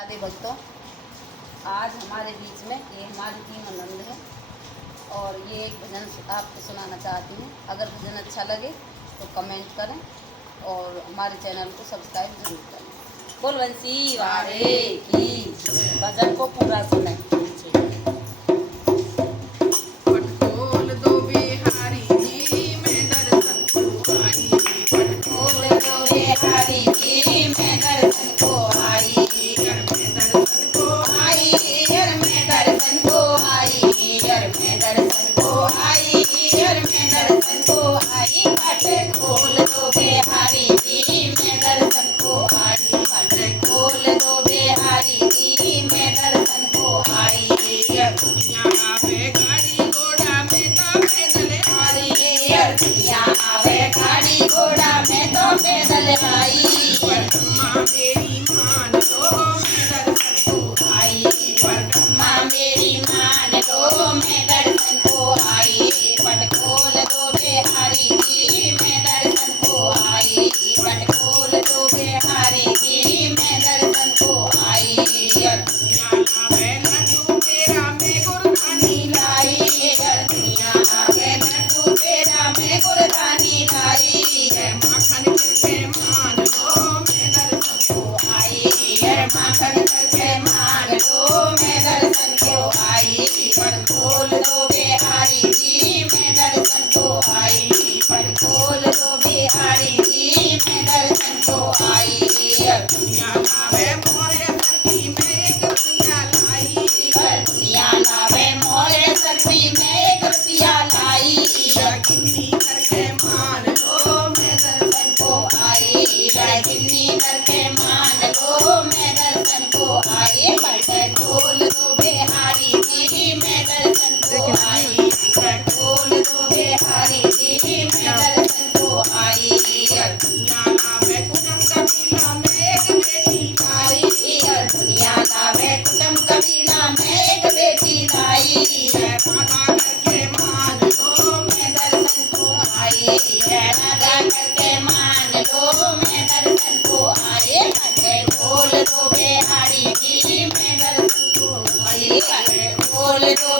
राधे भक्तों, आज हमारे बीच में ये हमारी तीनों नंद है और ये एक भजन आपको सुनाना चाहती हूँ। अगर भजन अच्छा लगे तो कमेंट करें और हमारे चैनल को सब्सक्राइब जरूर करें। बोल बंसी वारे की भजन को पूरा सुनें। गाड़ी घोड़ा में तो पैदल आई, पर मेरी मान लो मैं दर्शन को आई, पर मेरी मान लो मैं दर्शन को आई, पट खोल दो बिहारी जी मैं दर्शन को आई, पट खोल दो बिहारी जी मैं दर्शन को आई। गुरदानी लाई है माखन करके मान लो मैं दर्शन को आई, है माखन करके मान लो मैं दर्शन को आई, पर खोल दो बिहारी जी मैं दर्शन को आई, पर खोल दो बिहारी जी मैं दर्शन को आई। दुनिया लावे मोरे सरपी में एक रुपया लाई, दुनिया लावे मोरे सरपी में एक रुपया लाई, गिन्नी करके मान लो मैं दर्शन को आई, गिन्नी करके मान लो मैं दर्शन को आई, पट खोल दो बिहारी जी मैं दर्शन को आई, पट खोल दो बिहारी जी मैं दर्शन को आई। दुनिया लावे कुटुंब कबीला में एक बेटी लाई, दुनिया लावे कुटुंब कबीला में एक बेटी लाई, राधा करके मान लो मैं दर्शन को आई, राधा करके मान लो मैं दर्शन को आई, पट खोल दो बिहारी जी मैं दर्शन को आई, पट खोल दो